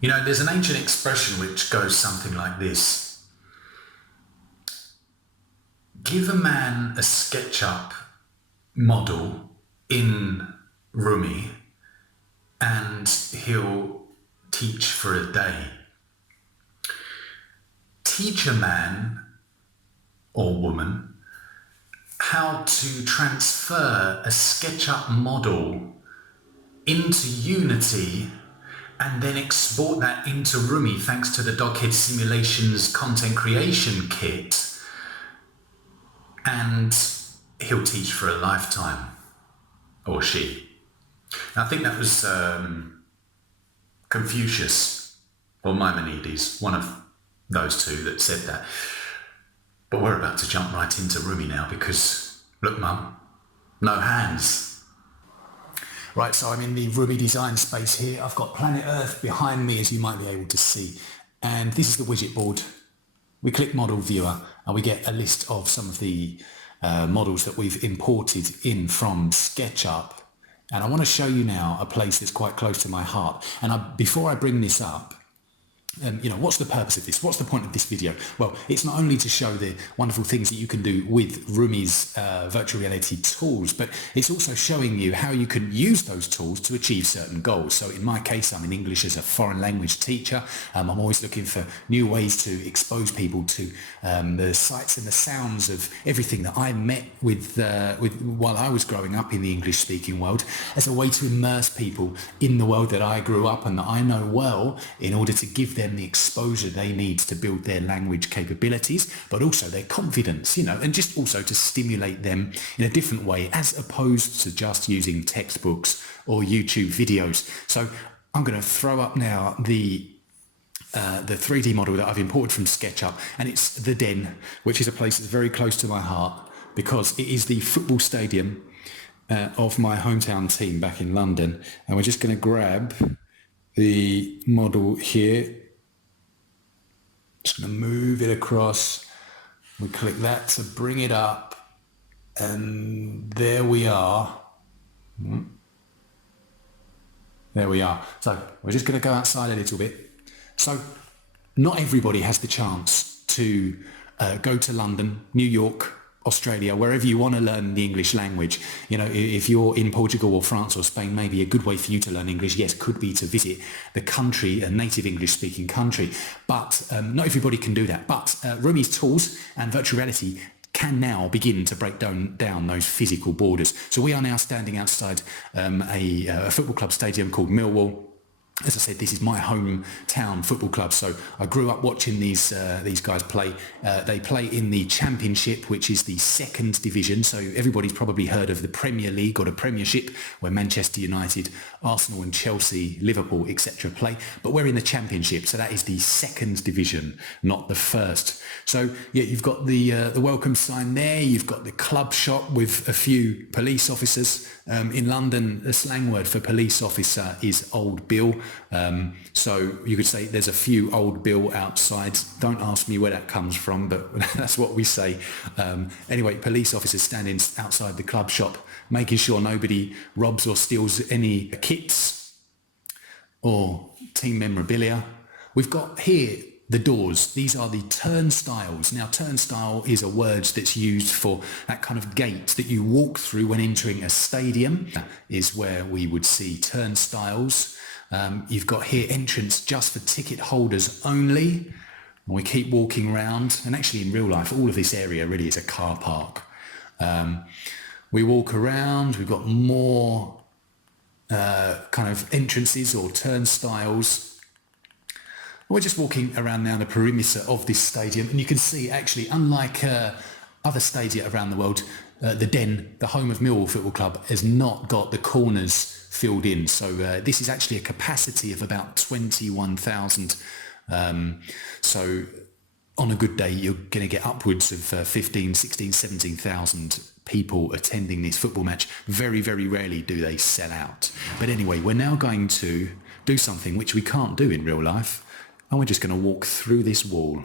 You know, there's an ancient expression which goes something like this. Give a man a SketchUp model in rumii and he'll teach for a day. Teach a man or woman how to transfer a SketchUp model into Unity and then export that into rumii thanks to the Doghead Simulations content creation kit, and he'll teach for a lifetime, or she. I think that was Confucius or Maimonides, one of those two that said that. But we're about to jump right into rumii now because, look mum, no hands. Right, so I'm in the rumii design space here. I've got planet Earth behind me, as you might be able to see. And this is the widget board. We click model viewer and we get a list of some of the models that we've imported in from SketchUp. And I want to show you now a place that's quite close to my heart. And before I bring this up, you know, what's the purpose of this? What's the point of this video? Well, it's not only to show the wonderful things that you can do with rumii's virtual reality tools, but it's also showing you how you can use those tools to achieve certain goals. So in my case, I'm in English as a foreign language teacher. I'm always looking for new ways to expose people to the sights and the sounds of everything that I met with while I was growing up in the English-speaking world, as a way to immerse people in the world that I grew up and that I know well, in order to give them the exposure they need to build their language capabilities, but also their confidence, you know, and just also to stimulate them in a different way as opposed to just using textbooks or YouTube videos. So I'm going to throw up now the 3D model that I've imported from SketchUp, and it's the Den, which is a place that's very close to my heart because it is the football stadium of my hometown team back in London. And we're just going to grab the model here. Just going to move it across. We click that to bring it up, and there we are. There we are. So we're just going to go outside a little bit. So not everybody has the chance to go to London, New York, Australia, wherever you want to learn the English language. You know, if you're in Portugal or France or Spain, maybe a good way for you to learn English, yes, could be to visit the country, a native English-speaking country. But not everybody can do that. But rumii's tools and virtual reality can now begin to break down those physical borders. So we are now standing outside a football club stadium called Millwall. As I said, this is my hometown football club, so I grew up watching these guys play. They play in the Championship, which is the second division, so everybody's probably heard of the Premier League or the Premiership, where Manchester United, Arsenal and Chelsea, Liverpool, etc. play. But we're in the Championship, so that is the second division, not the first. So yeah, you've got the welcome sign there, you've got the club shop with a few police officers. In London, the slang word for police officer is Old Bill. So you could say there's a few Old Bill outside. Don't ask me where that comes from, but that's what we say. Anyway, police officers standing outside the club shop, making sure nobody robs or steals any kits or team memorabilia. We've got here the doors. These are the turnstiles. Now, turnstile is a word that's used for that kind of gate that you walk through when entering a stadium. That is where we would see turnstiles. You've got here entrance just for ticket holders only. And we keep walking around. And actually in real life, all of this area really is a car park. We walk around. We've got more kind of entrances or turnstiles. We're just walking around now the perimeter of this stadium, and you can see actually, unlike other stadia around the world, the Den, the home of Millwall Football Club, has not got the corners filled in. So this is actually a capacity of about 21,000. So on a good day, you're going to get upwards of 15, 16, 17,000 people attending this football match. Very, very rarely do they sell out. But anyway, we're now going to do something which we can't do in real life. And we're just going to walk through this wall.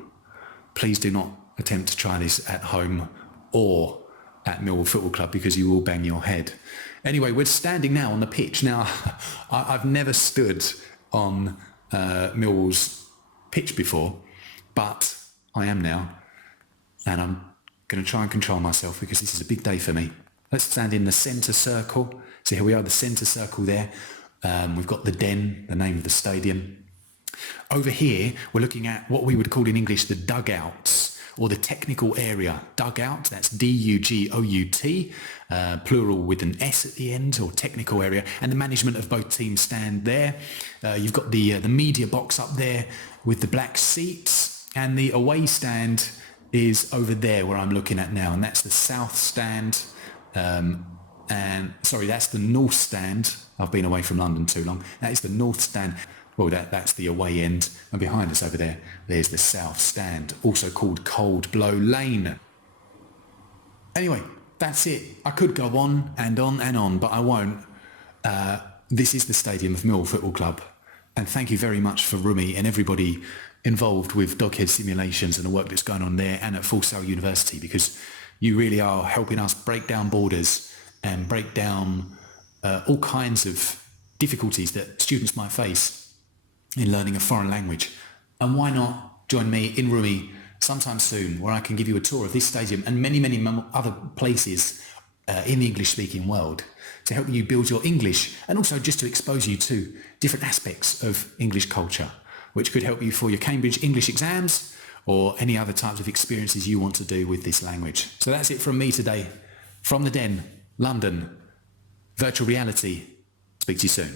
Please do not attempt to try this at home or at Millwall Football Club because you will bang your head. Anyway, we're standing now on the pitch. Now, I've never stood on Millwall's pitch before, but I am now, and I'm going to try and control myself because this is a big day for me. Let's stand in the centre circle. So here we are, the centre circle there. We've got the Den, the name of the stadium. Over here, we're looking at what we would call in English the dugouts, or the technical area. Dugout, that's D-U-G-O-U-T, plural with an S at the end, or technical area. And the management of both teams stand there. You've got the media box up there with the black seats, and the away stand is over there where I'm looking at now, and that's the south stand. That's the north stand. I've been away from London too long. That is the north stand. Well, that's the away end. And behind us over there, there's the south stand, also called Cold Blow Lane. Anyway, that's it. I could go on and on and on, but I won't. This is the stadium of Millwall Football Club. And thank you very much for Rumii and everybody involved with Doghead Simulations and the work that's going on there and at Full Sail University, because you really are helping us break down borders and break down all kinds of difficulties that students might face in learning a foreign language. And why not join me in Rumii sometime soon, where I can give you a tour of this stadium and many, many other places in the English-speaking world to help you build your English, and also just to expose you to different aspects of English culture, which could help you for your Cambridge English exams or any other types of experiences you want to do with this language. So that's it from me today, from the Den, London, virtual reality. Speak to you soon.